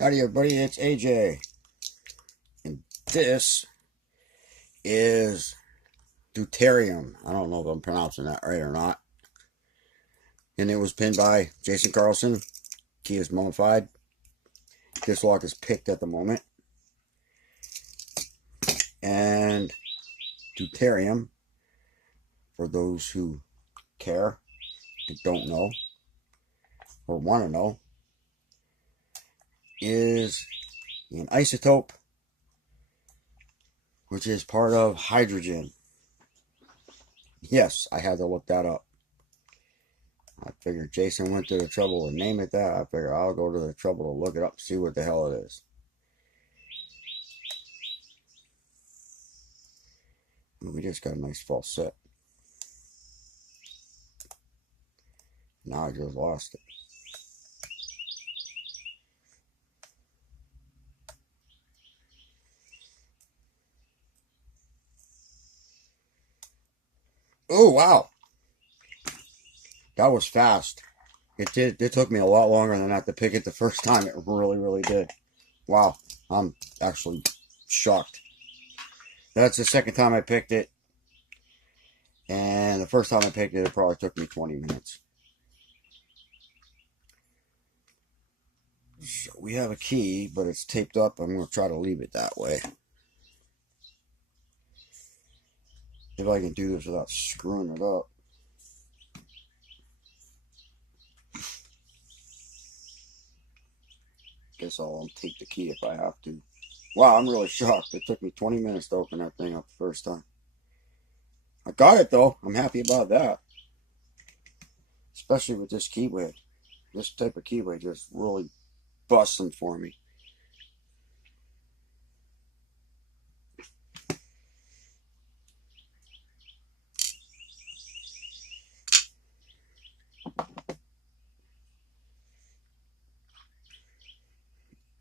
Howdy everybody, it's AJ, and this is Deuterium. I don't know if I'm pronouncing that right or not. And it was pinned by Jason Carlson. Key is mummified. This lock is picked at the moment. And Deuterium, for those who care and don't know or want to know, is an isotope which is part of hydrogen. Yes, I had to look that up. I figured Jason went to the trouble to name it that. I figured I'll go to the trouble to look it up, see what the hell it is. We just got a nice false set. Now I just lost it. Oh, wow. That was fast. It took me a lot longer than that to pick it the first time. It really, really did. Wow. I'm actually shocked. That's the second time I picked it. And the first time I picked it, it probably took me 20 minutes. So we have a key, but it's taped up. I'm going to try to leave it that way. If I can do this without screwing it up. Guess I'll take the key if I have to. Wow, I'm really shocked. It took me 20 minutes to open that thing up the first time. I got it though. I'm happy about that. Especially with this keyway. This type of keyway just really busting for me.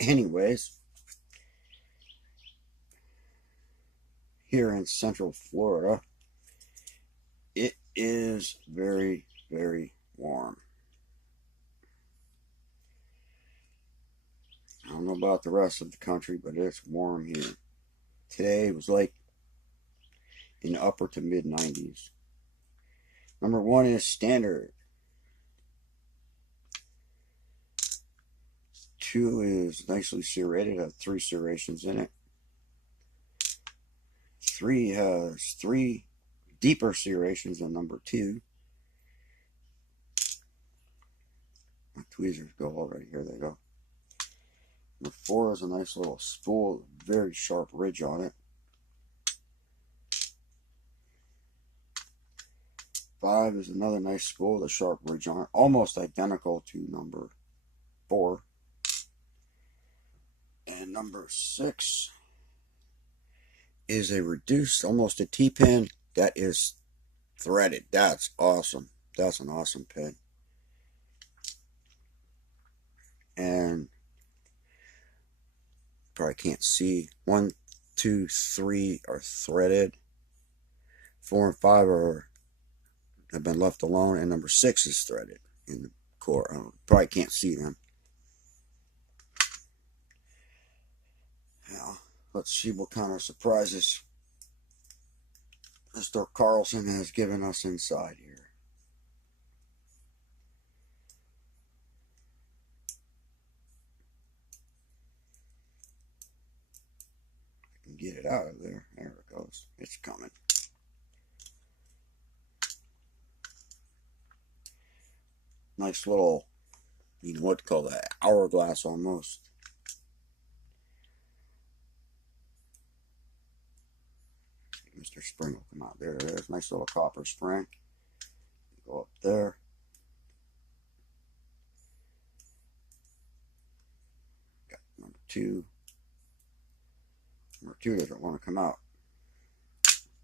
Anyways, here in Central Florida, it is very, very warm. I don't know about the rest of the country, but it's warm here. Today was like in the upper to mid 90s. Number one is standard. 2 is nicely serrated, has 3 serrations in it. 3 has 3 deeper serrations than number 2. My tweezers go already. Here they go. Number 4 is a nice little spool, very sharp ridge on it. 5 is another nice spool with a sharp ridge on it, almost identical to number 4. And number 6 is a reduced, almost a T-pin that is threaded. That's awesome. That's an awesome pin. And probably can't see. 1, 2, 3 are threaded. 4 and 5 have been left alone, and number 6 is threaded in the core. Probably can't see them. Now, let's see what kind of surprises Mr. Carlson has given us inside here. I can get it out of there. There it goes. It's coming. Nice little, you know what to call that, hourglass almost. Mr. Spring will come out. There it is. Nice little copper spring. Go up there. Got number 2. Number 2 doesn't want to come out.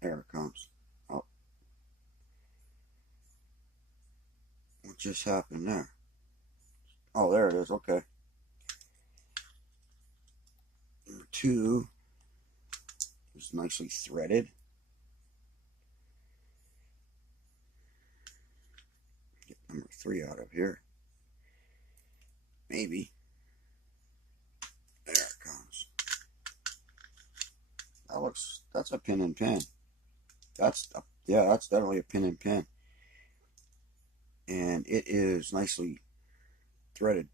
There it comes. Oh. What just happened there? Oh, there it is. Okay. Number 2 is nicely threaded. Number 3 out of here. Maybe. that's a pin and pin. Yeah, that's definitely a pin and pin. And it is nicely threaded.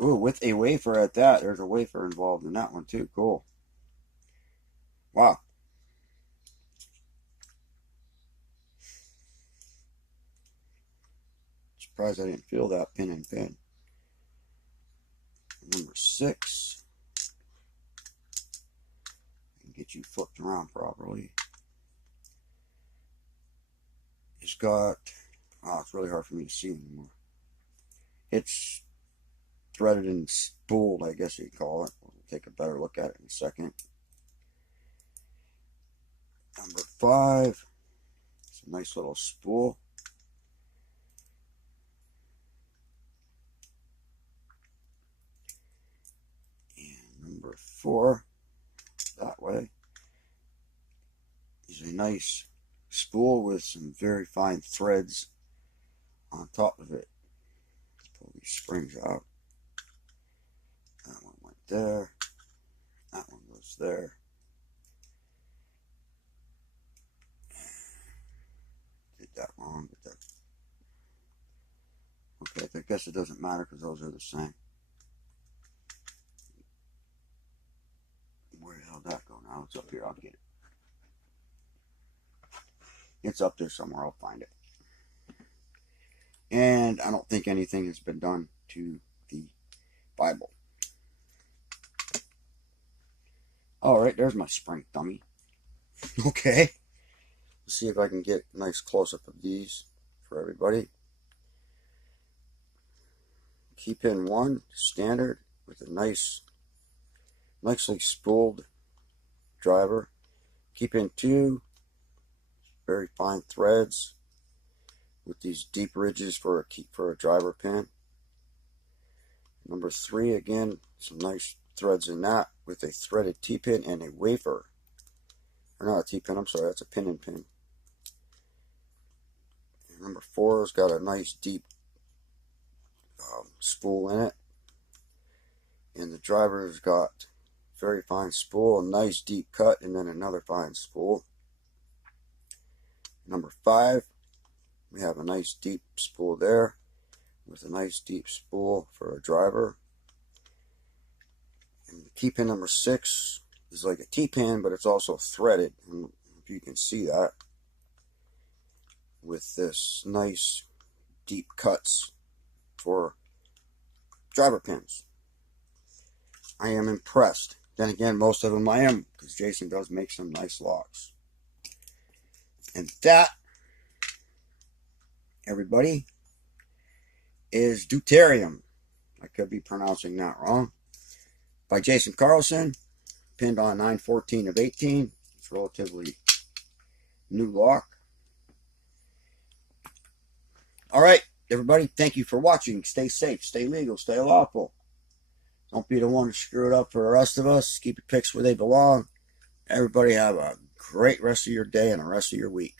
Ooh, with a wafer at that. There's a wafer involved in that one too. Cool. Wow. Surprised I didn't feel that pin and pin. Number 6. Get you flipped around properly. It's got, oh, it's really hard for me to see anymore. It's threaded and spooled, I guess you'd call it. We'll take a better look at it in a second. Number 5. It's a nice little spool. And number 4, that way, is a nice spool with some very fine threads on top of it. Let's pull these springs out. That one went there. That one goes there. Did that wrong, but that. Okay, I guess it doesn't matter because those are the same. Where the hell did that go now? It's up here. I'll get it. It's up there somewhere. I'll find it. And I don't think anything has been done to the Bible. Alright, there's my spring dummy. Okay. Let's see if I can get a nice close-up of these for everybody. Key pin 1, standard, with a nicely spooled driver. Key pin 2, very fine threads with these deep ridges for a driver pin. Number 3, again, some nice threads in that with a threaded T-pin and a wafer. Or not a T-pin, I'm sorry, that's a pin and pin. And number 4 has got a nice deep spool in it. And the driver's got very fine spool, a nice deep cut, and then another fine spool. Number 5, we have a nice deep spool there with a nice deep spool for a driver. And the key pin number 6 is like a T-pin, but it's also threaded, and if you can see that, with this nice deep cuts for driver pins. I am impressed. Then again, most of them I am, because Jason does make some nice locks. And that, everybody, is Deuterium. I could be pronouncing that wrong. By Jason Carlson, pinned on 9/14 of 18. It's a relatively new lock. Alright, everybody, thank you for watching. Stay safe, stay legal, stay lawful. Don't be the one to screw it up for the rest of us. Keep your picks where they belong. Everybody have a great rest of your day and the rest of your week.